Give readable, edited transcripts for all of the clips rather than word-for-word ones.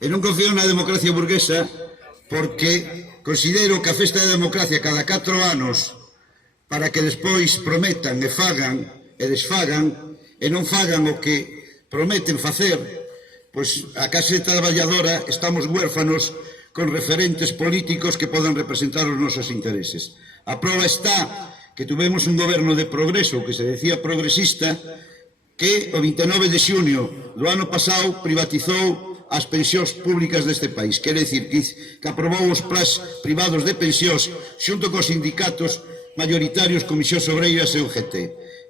E non confío na democracia burguesa porque considero que a festa da democracia cada 4 anos para que despois prometan e fagan e desfagan e non fagan o que prometen facer, pois a clase traballadora estamos huérfanos con referentes políticos que podan representar os nosos intereses. A prova está que tuvemos un goberno de progreso que se decía progresista que o 29 de xunio do ano pasado privatizou as pensións públicas deste país. Quere dicir que aprobou os plans privados de pensións xunto cos sindicatos mayoritarios, Comisións Obreiras e UGT.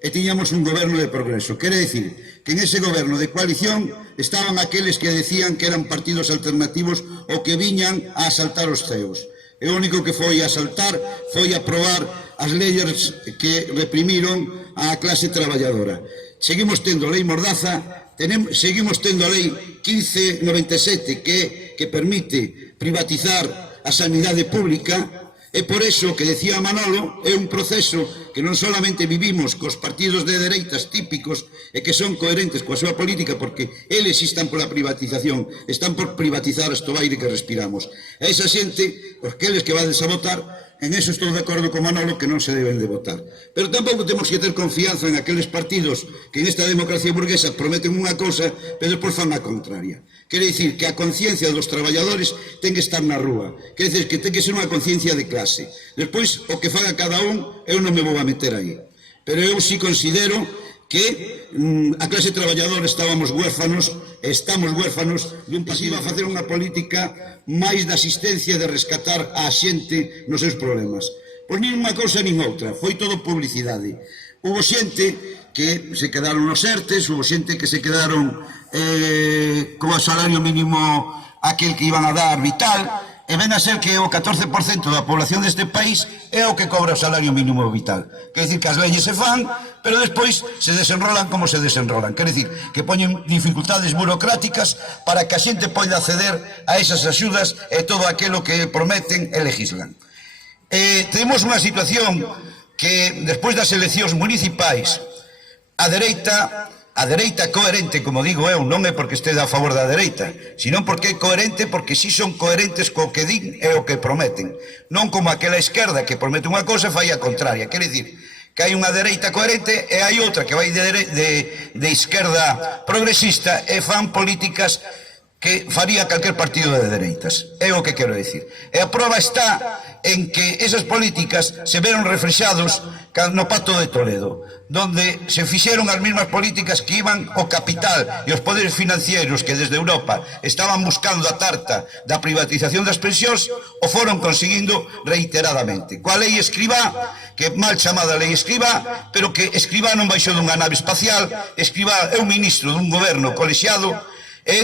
E tiñamos un goberno de progreso. Quere dicir que en ese goberno de coalición estaban aqueles que decían que eran partidos alternativos ou que viñan a asaltar os ceos. E o único que foi a asaltar foi aprobar as leyes que reprimiron a clase traballadora. Seguimos tendo a lei Mordaza, seguimos tendo a lei 1597 que permite privatizar a sanidade pública. E por eso, que decía Manolo, é un proceso que non solamente vivimos cos partidos de dereitas típicos e que son coherentes coa súa política porque eles están pola privatización, están por privatizar este aire que respiramos. E esa xente, aqueles que vades a votar, en eso estou de acordo con Manolo que non se deben de votar. Pero tampouco temos que ter confianza en aqueles partidos que en esta democracia burguesa prometen unha cousa pero despois fan a contraria. Quere dicir que a conciencia dos traballadores ten que estar na rúa. Quere dicir que ten que ser unha conciencia de clase. Despois, o que faga cada un, eu non me vou a meter aí. Pero eu sí considero que a clase traballadora estamos huérfanos dun partido a facer unha política máis de asistencia de rescatar a xente nos seus problemas. Pois nin unha cousa nin outra, foi todo publicidade. Hubo xente que se quedaron nos ERTES, hubo xente que se quedaron co salario mínimo aquel que iban a dar vital, e ven a ser que o 14% da población deste país é o que cobra o salario mínimo vital. Quer dicir que as leyes se fan, pero despois se desenrolan como se desenrolan. Quer dicir que poñen dificultades burocráticas para que a xente poida acceder a esas axudas e todo aquilo que prometen e legislan. Temos unha situación que despois das eleccións municipais a dereita coherente, como digo eu, non é porque este a favor da dereita, sino porque é coherente porque si son coherentes co que din e o que prometen. Non como aquela esquerda que promete unha cousa e fai a contraria. Quer dicir que hai unha dereita coherente e hai outra que vai de esquerda progresista e fan políticas que faría calquer partido de dereitas. É o que quero dicir. E a prova está en que esas políticas se veron reflexados no Pacto de Toledo, donde se fixeron as mesmas políticas que iban o capital e os poderes financieros que desde Europa estaban buscando a tarta da privatización das pensións, o foron conseguindo reiteradamente. Coa lei Escribá, que mal chamada lei Escribá, pero que Escribá non baixou dunha nave espacial. Escribá é un ministro dun goberno colexiado, é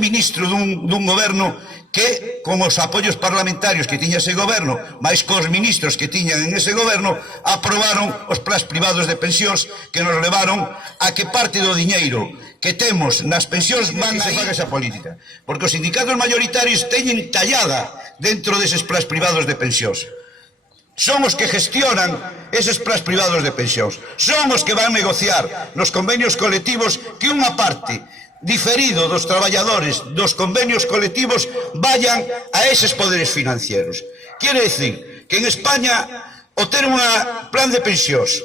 ministro dun goberno que, con os apoios parlamentarios que tiña ese goberno, máis cos ministros que tiñan en ese goberno, aprobaron os plans privados de pensións que nos levaron a que parte do diñeiro que temos nas pensións van a faga esa política. Porque os sindicatos mayoritarios teñen tallada dentro deses plans privados de pensións. Son os que gestionan eses plans privados de pensións. Son os que van negociar nos convenios colectivos que unha parte diferido dos traballadores dos convenios colectivos vayan a eses poderes financieros. Quere dicir que en España o ter un plan de pensións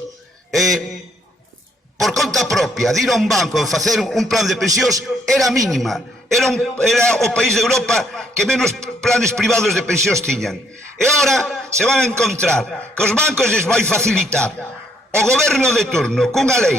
por conta propia, de ir a un banco e facer un plan de pensións era mínima. Era o país de Europa que menos planes privados de pensións tiñan. E ora se van a encontrar que os bancos les vai facilitar o goberno de turno cunha lei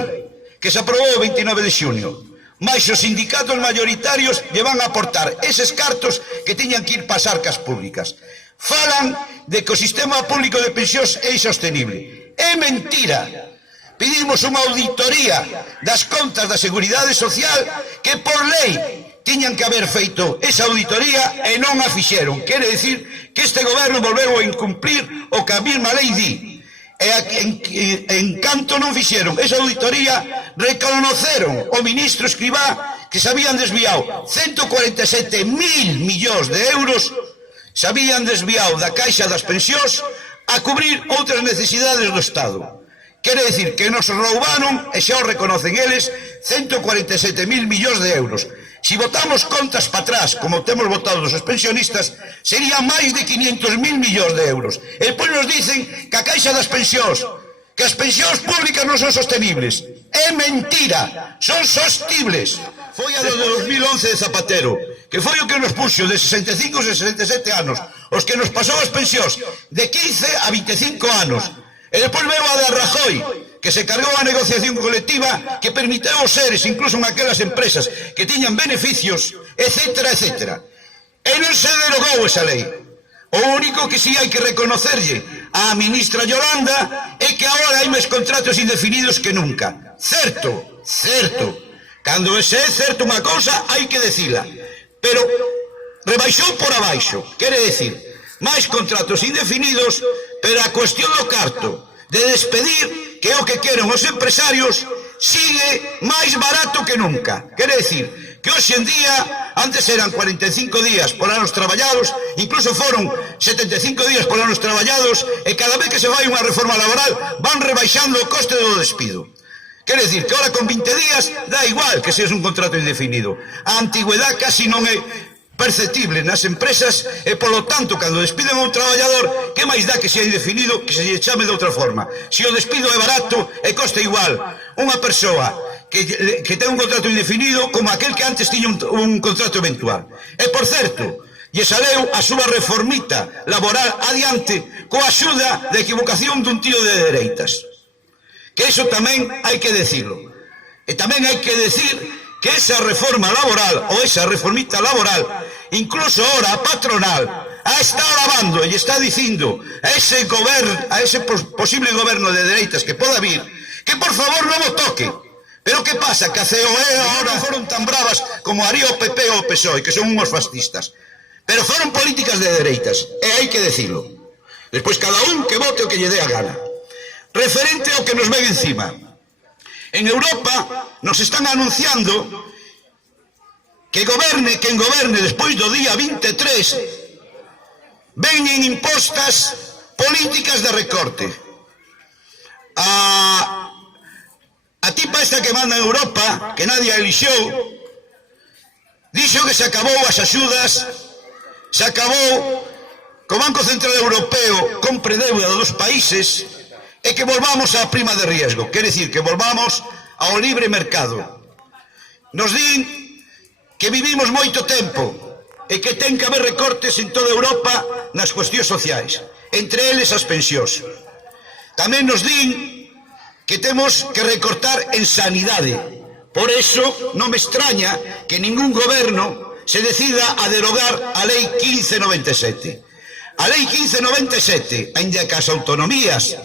que se aprobou o 29 de xunio, mais os sindicatos mayoritarios lle van a aportar eses cartos que tiñan que ir para as arcas públicas. Falan de que o sistema público de pensións é insostenible. É mentira. Pedimos unha auditoría das contas da Seguridade Social que por lei tiñan que haber feito esa auditoría e non a fixeron. Quere dicir que este goberno volveu a incumplir o que a mesma lei di. E en canto non fixeron esa auditoría, reconoceron o ministro Escribá que se habían desviado 147.000 millóns de euros, se habían desviado da caixa das pensións a cubrir outras necesidades do Estado. Quere dicir que nos roubaron, e xa o reconocen eles, 147.000 millóns de euros. Si votamos contas para atrás, como temos votado dos pensionistas, serían máis de 500.000 millóns de euros. E depois nos dicen que a Caixa das Pensións, que as pensións públicas non son sostenibles. É mentira, son sostibles. Foi a do 2011 de Zapatero, que foi o que nos puxo de 65 e 67 anos, os que nos pasou as pensións de 15 a 25 anos. E depois veo a de Rajoy, que se cargou a negociación colectiva que permitiu aos seres, incluso en aquelas empresas que tiñan beneficios, etcétera, etcétera. E non se derogou esa lei. O único que sí hai que reconocerlle á ministra Yolanda é que agora hai máis contratos indefinidos que nunca. Certo, certo. Cando se é certo unha cousa, hai que decila. Pero rebaixou por abaixo. Quere decir, máis contratos indefinidos, pero a cuestión do carto de despedir, que é o que queren os empresarios, sigue máis barato que nunca. Quere decir, que hoxe en día, antes eran 45 días por anos traballados, incluso foron 75 días por anos traballados, e cada vez que se vai unha reforma laboral van rebaixando o coste do despido. Quere decir que ahora con 20 días dá igual que se é un contrato indefinido. A antigüedade casi non é perceptible nas empresas e, polo tanto, cando despiden a un traballador, que máis dá que sea indefinido que se lle chame de outra forma? Se o despido é barato e costa igual unha persoa que ten un contrato indefinido como aquel que antes tiña un contrato eventual. E, por certo, lle saleu a súa reformita laboral adiante coa axuda de equivocación dun tío de dereitas. Que iso tamén hai que decirlo. E tamén hai que decir que esa reforma laboral ou esa reformita laboral, incluso ahora a patronal a está alabando e lle está dicindo a ese posible goberno de dereitas que poda vir, que por favor non o toque. Pero que pasa? Que a COE ahora foron tan bravas como haría o PP ou o PSOE, que son unhos fascistas. Pero foron políticas de dereitas, e hai que decirlo. Despois cada un que vote o que lle dé a gana. Referente ao que nos ven encima. En Europa nos están anunciando que goberne quen goberne despois do día 23 veñen impostas políticas de recorte. A tipa esta que manda en Europa, que nadie elixou, dixo que se acabou as axudas, se acabou que o Banco Central Europeo compre deuda dos países e que volvamos á prima de riesgo, quer decir, que volvamos ao libre mercado. Nos din que vivimos moito tempo e que ten que haber recortes en toda Europa nas cuestións sociais, entre eles as pensións. Tamén nos din que temos que recortar en sanidade. Por eso non me extraña que ningún goberno se decida a derogar a Lei 1597. A Lei 1597, aínda que as autonomías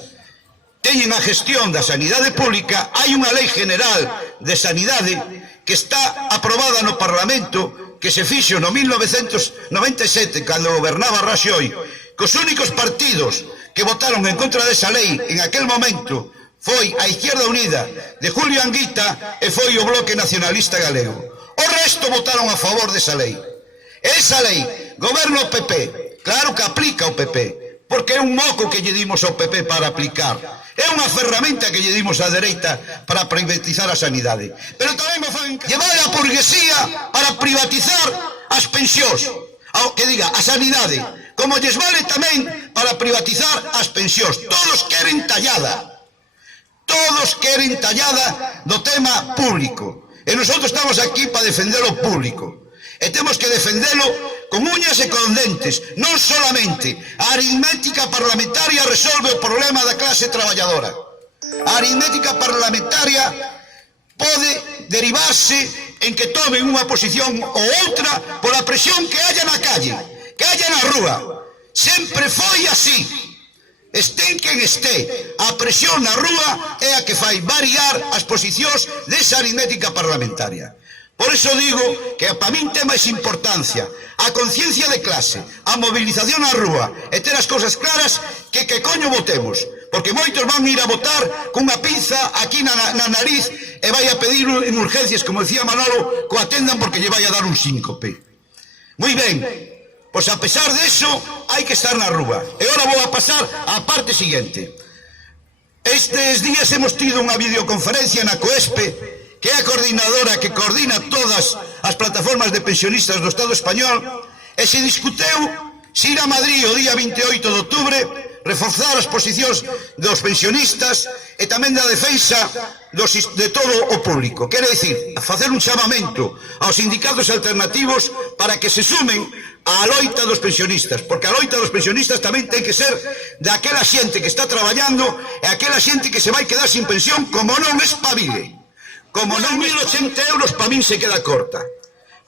teñen a gestión da sanidade pública, hai unha lei general de sanidade que está aprobada no Parlamento, que se fixo no 1997, cando gobernaba Rajoy, que os únicos partidos que votaron en contra desa lei en aquel momento foi a Izquierda Unida de Julio Anguita e foi o Bloque Nacionalista Galego. O resto votaron a favor desa lei. Esa lei goberna o PP, claro que aplica o PP, porque é un moco que lle dimos ao PP para aplicar. É unha ferramenta que lle dimos á dereita para privatizar a sanidade. Pero tamén me fan llevar a burguesía para privatizar as pensións, que diga, a sanidade, como lles vale tamén para privatizar as pensións. Todos queren tallada do tema público. E nosotros estamos aquí para defender o público. E temos que defendelo con uñas e con dentes. Non solamente a aritmética parlamentaria resolve o problema da clase traballadora. A aritmética parlamentaria pode derivarse en que tomen unha posición ou outra pola presión que haya na calle, que haya na rúa. Sempre foi así. Estén quen este, a presión na rúa é a que fai variar as posicións desa aritmética parlamentaria. Por eso digo que para min ten máis importancia a conciencia de clase, a movilización á rúa e ter as cousas claras que coño votemos, porque moitos van ir a votar cunha pinza aquí na nariz e vai a pedir en urgencias, como decía Manolo, que o atendan porque lle vai a dar un síncope. Moi ben, pois a pesar de eso hai que estar na rúa. E agora vou a pasar á parte seguinte. Estes días hemos tido unha videoconferencia na COESPE, que é a coordinadora que coordina todas as plataformas de pensionistas do Estado español e se discuteu se ir a Madrid o día 28 de outubro, reforzar as posicións dos pensionistas e tamén da defensa de todo o público. Quere dicir, facer un chamamento aos sindicatos alternativos para que se sumen á loita dos pensionistas, porque a loita dos pensionistas tamén ten que ser daquela xente que está traballando e aquela xente que se vai quedar sin pensión como non espabile. Como non 1.080 euros para min se queda corta.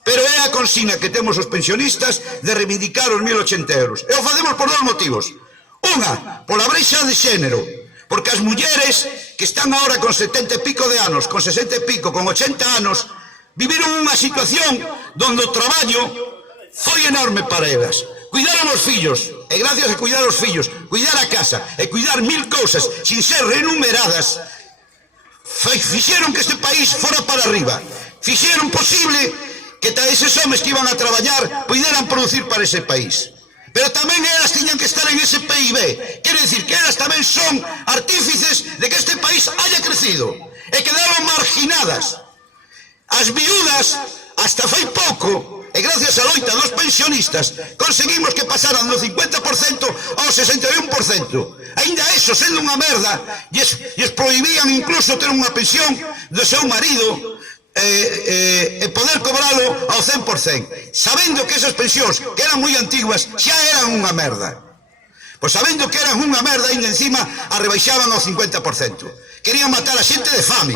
Pero é a consigna que temos os pensionistas de reivindicar os 1.080 euros. E o facemos por dos motivos. Unha, pola brexa de xénero, porque as mulleres que están agora con 70 e pico de anos, con 60 e pico, con 80 anos, viviron unha situación donde o traballo foi enorme para elas. Cuidaron os fillos, e gracias a cuidar os fillos, cuidar a casa e cuidar 1000 cousas sin ser remuneradas, fixeron que este país fora para arriba. Fixeron posible que eses homes que iban a traballar puderan producir para ese país. Pero tamén elas tiñan que estar en ese PIB. Quere dicir que elas tamén son artífices de que este país haya crecido e quedaron marginadas. As viudas, hasta fai pouco, e gracias a loita dos pensionistas, conseguimos que pasaran do 50% ao 61%. Ainda eso, sendo unha merda, lles prohibían incluso ter unha pensión do seu marido e poder cobralo ao 100%, sabendo que esas pensións, que eran moi antiguas, xa eran unha merda. Pois sabendo que eran unha merda, ainda encima a rebaixaban ao 50%. Querían matar a xente de fame.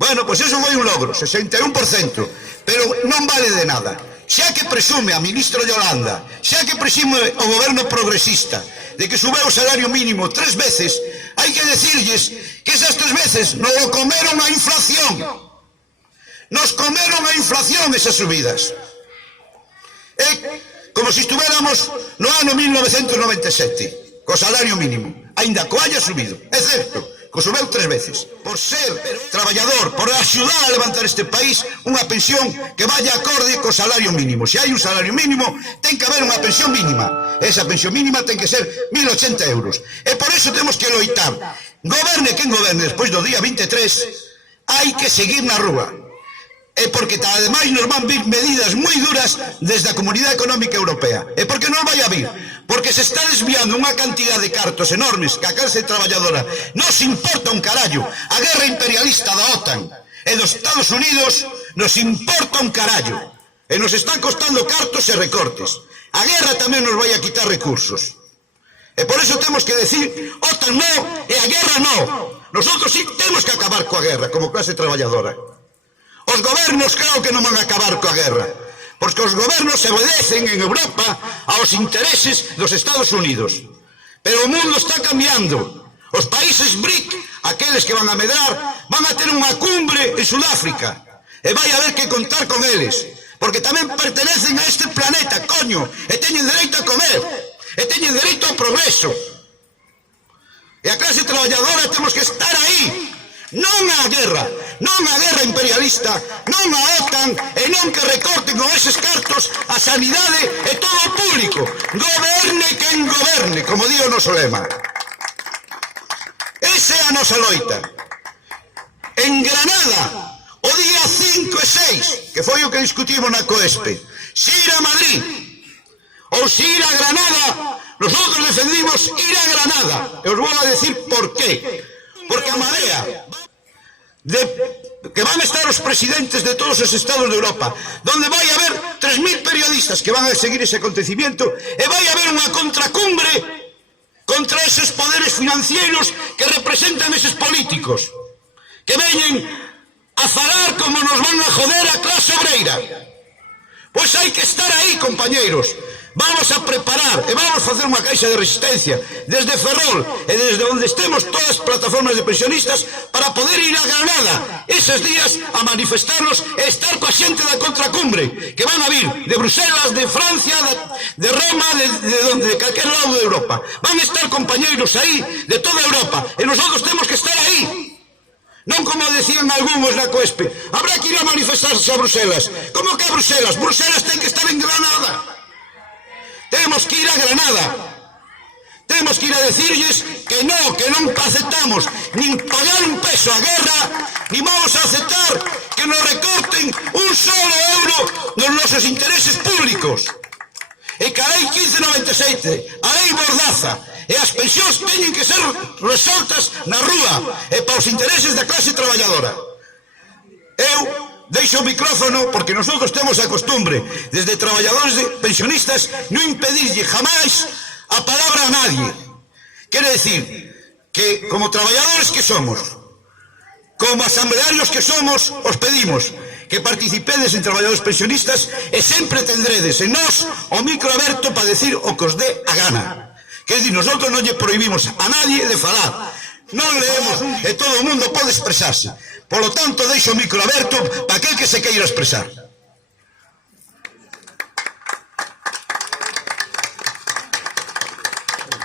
Bueno, pois eso foi un logro, 61%, pero non vale de nada. Xa que presume a ministra Yolanda, xa que presume o goberno progresista de que subeu o salario mínimo 3 veces, hai que decirlles que esas 3 veces nos lo comeron a inflación. Nos comeron a inflación esas subidas. É como se estuviéramos no ano 1997, co salario mínimo, aínda co haya subido, é certo, co subeu 3 veces, por ser traballador, por axudar a levantar este país unha pensión que vaya acorde co salario mínimo. Se hai un salario mínimo, ten que haber unha pensión mínima. Esa pensión mínima ten que ser 1.080 euros. E por eso temos que loitar. Goberne quen goberne, despois do día 23, hai que seguir na rúa. E porque ademais nos van vir medidas moi duras desde a Comunidade Económica Europea. E porque non vai a vir. Porque se está desviando unha cantidad de cartos enormes que a clase traballadora non se importa un carallo. A guerra imperialista da OTAN e dos Estados Unidos nos importa un carallo. E nos están costando cartos e recortes. A guerra tamén nos vai a quitar recursos. E por eso temos que decir OTAN non e a guerra non. Nosotros sí temos que acabar coa guerra como clase traballadora. Os gobernos claro que non van a acabar coa guerra, porque os gobernos se obedecen en Europa aos intereses dos Estados Unidos. Pero o mundo está cambiando. Os países BRIC, aqueles que van a medrar, van a ter unha cumbre en Sudáfrica. E vai haber que contar con eles, porque tamén pertenecen a este planeta, coño, e teñen dereito a comer, e teñen dereito ao progreso. E a clase traballadora temos que estar aí. Non a guerra imperialista, non a OTAN, e non que recorten con eses cartos a sanidade e todo o público. Goberne quen goberne, como di o noso lema. Esa é a nosa loita. En Granada, o día 5 e 6, que foi o que discutimos na COESPE, se ir a Madrid ou se ir a Granada, nosotros defendimos ir a Granada. E os vou a decir por qué. Porque a marea que van a estar os presidentes de todos os estados de Europa, donde vai haber 3.000 periodistas que van a seguir ese acontecimiento, e vai haber unha contracumbre contra eses poderes financieros que representan eses políticos, que veñen a falar como nos van a joder a clase obreira. Pois hai que estar aí, compañeiros. Vamos a preparar e vamos a facer unha caixa de resistencia desde Ferrol e desde onde estemos todas as plataformas de pensionistas para poder ir a Granada eses días a manifestarnos e estar coa xente da contracumbre que van a vir de Bruselas, de Francia, de Roma, de calquer lado de Europa. Van a estar compañeiros aí de toda Europa e nosotros temos que estar aí. Non como decían algúns na COESPE, habrá que ir a manifestarse a Bruselas. Como que a Bruselas? Bruselas ten que estar en Granada. Temos que ir a Granada. temos que ir a decirles que non aceptamos nin pagar un peso a guerra, nin vamos a aceptar que nos recorten un solo euro nos nosos intereses públicos. E que a lei 1597, a lei Mordaza e as pensións teñen que ser resoltas na rúa e para os intereses da clase traballadora. Eu deixo o micrófono porque nosotros temos a costumbre, desde traballadores de pensionistas, non impedirlle jamás a palabra a nadie. Quere decir que, como traballadores que somos, como asamblearios que somos, os pedimos que participedes en traballadores pensionistas e sempre tendredes en nós o micro aberto para decir o que os dé a gana. Quer dizer, nosotros non lle prohibimos a nadie de falar, non leemos e todo o mundo pode expresarse. Por lo tanto, deixo o micro aberto para aquel que se queira expresar.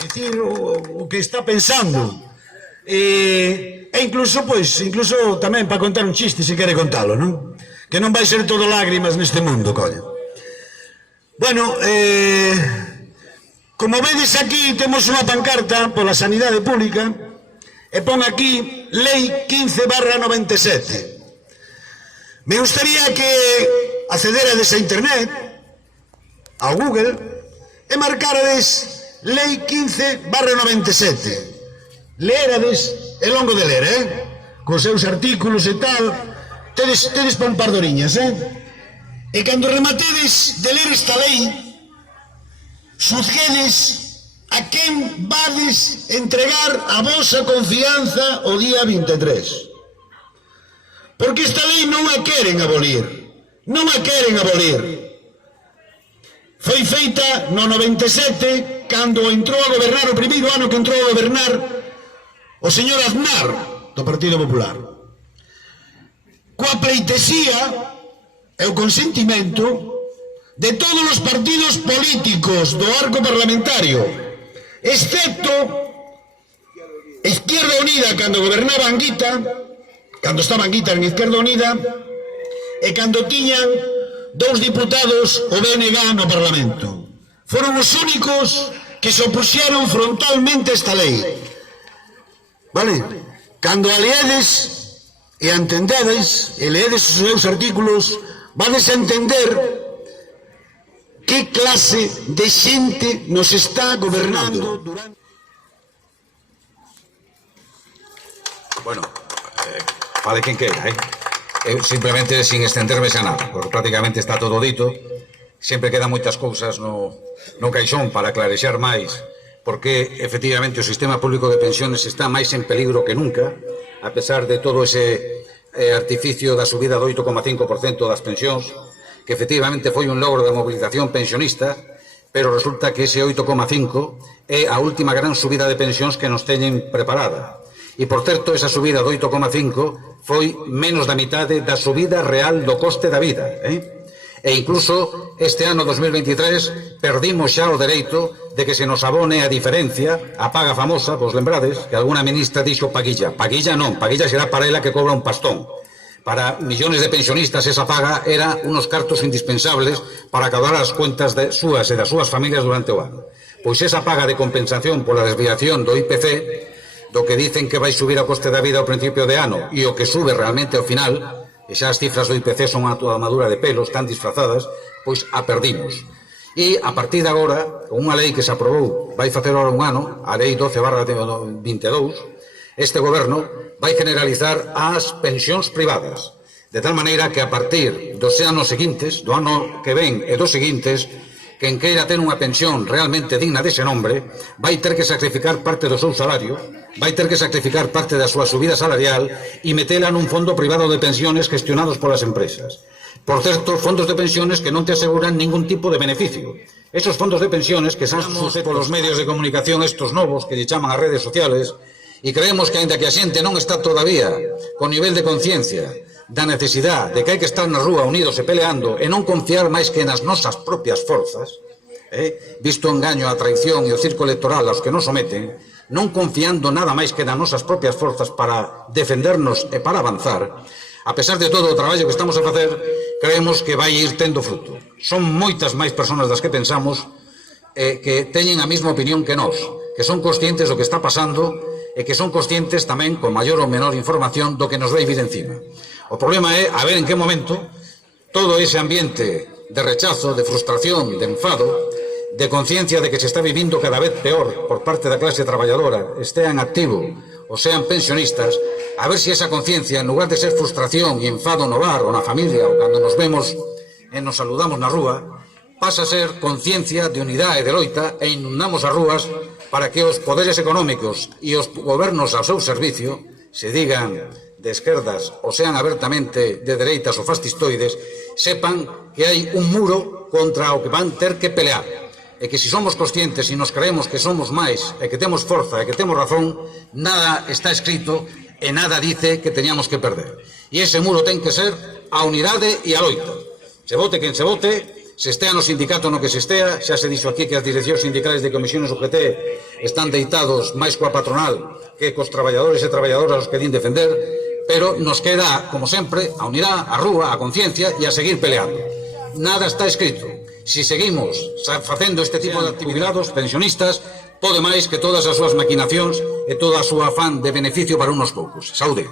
Dicir o que está pensando e incluso tamén para contar un chiste se quere contalo, non? Que non vai ser todo lágrimas neste mundo, coño. Bueno, como vedes aquí temos unha pancarta pola sanidade pública e pon aquí Lei 15/97. Me gustaría que accederades a internet, ao Google, e marcarades Lei 15/97. Leerades, é longo de ler, cos seus artículos e tal, tedes pa un par de oriñas, e cando rematedes de ler esta lei, xuzguedes a quen vades entregar a vosa confianza o día 23. Porque esta lei non a queren abolir, non a queren abolir. Foi feita no 97, cando entrou a gobernar, o primeiro ano que entrou a gobernar o señor Aznar, do Partido Popular. Coa pleitesía e o consentimento de todos os partidos políticos do arco parlamentario, excepto Izquierda Unida, cando gobernaba Anguita, cando estaba Anguita en Izquierda Unida, e cando tiñan 2 diputados o BNG no Parlamento. Foron os únicos que se opuxeron frontalmente a esta lei. Vale? Cando a leedes e a entendedes e leedes os seus artículos, vades a entender que clase de xente nos está gobernando durante... Bueno, fale quen queira, simplemente sin estenderme xa nada, porque prácticamente está todo dito. Sempre quedan moitas cousas no caixón para clarexar máis, porque efectivamente o sistema público de pensiones está máis en peligro que nunca, a pesar de todo ese artificio da subida do 8,5% das pensións, que efectivamente foi un logro da movilización pensionista, pero resulta que ese 8,5 é a última gran subida de pensións que nos teñen preparada. E, por certo, esa subida do 8,5 foi menos da mitade da subida real do coste da vida, E incluso este ano 2023 perdimos xa o dereito de que se nos abone a diferencia, a paga famosa, vos lembrades, que alguna ministra dixo paguilla. Paguilla non, paguilla será para ela que cobra un pastón. Para millones de pensionistas esa paga era unos cartos indispensables para acabar as cuentas súas e das súas familias durante o ano. Pois esa paga de compensación pola desviación do IPC, do que dicen que vai subir o coste da vida ao principio de ano e o que sube realmente ao final, e xa as cifras do IPC son unha tomadura de pelos, tan disfrazadas, pois a perdimos. E a partir de agora, con unha lei que se aprobou, vai facer ahora un ano, a lei 12/22, este goberno vai generalizar as pensións privadas, de tal maneira que a partir dos anos seguintes, do ano que ven e dos seguintes, quen queira ter unha pensión realmente digna dese nombre, vai ter que sacrificar parte do seu salario, vai ter que sacrificar parte da súa subida salarial e metela nun fondo privado de pensiones gestionados polas empresas. Por certo, fondos de pensiones que non te aseguran ningún tipo de beneficio. Esos fondos de pensiones que son polos medios de comunicación estos novos que lle chaman as redes sociales, e creemos que, aínda que a xente non está todavía con nivel de conciencia da necesidade de que hai que estar na rúa unidos e peleando e non confiar máis que nas nosas propias forzas, visto o engaño, a traición e o circo electoral aos que nos someten, non confiando nada máis que nas nosas propias forzas para defendernos e para avanzar, a pesar de todo o traballo que estamos a facer, creemos que vai ir tendo fruto. Son moitas máis persoas das que pensamos que teñen a mesma opinión que nós. que son conscientes do que está pasando e que son conscientes tamén, con maior ou menor información, do que nos vai vir encima. O problema é a ver en que momento todo ese ambiente de rechazo, de frustración, de enfado, de conciencia de que se está vivindo cada vez peor por parte da clase traballadora, estean activo ou sean pensionistas, a ver se esa conciencia, en lugar de ser frustración e enfado no bar ou na familia ou cando nos vemos e nos saludamos na rúa, pasa a ser conciencia de unidade e de loita e inundamos as rúas para que os poderes económicos e os gobernos ao seu servicio, se digan de esquerdas ou sean abertamente de dereitas ou fascistoides, sepan que hai un muro contra o que van ter que pelear. E que se somos conscientes e nos creemos que somos máis e que temos forza e que temos razón, nada está escrito e nada dice que teñamos que perder. E ese muro ten que ser a unidade e a loita. Se vote quen se vote, se estea no sindicato no que se estea, xa se dixo aquí que as direccións sindicales de comisiones UGT están deitados máis coa patronal que cos traballadores e traballadoras os que din defender, pero nos queda, como sempre, a unidade, a rúa, a conciencia e a seguir peleando. Nada está escrito. Si seguimos facendo este tipo de actividades, pensionistas, pode máis que todas as súas maquinacións e toda a súa afán de beneficio para unos poucos. Saúde.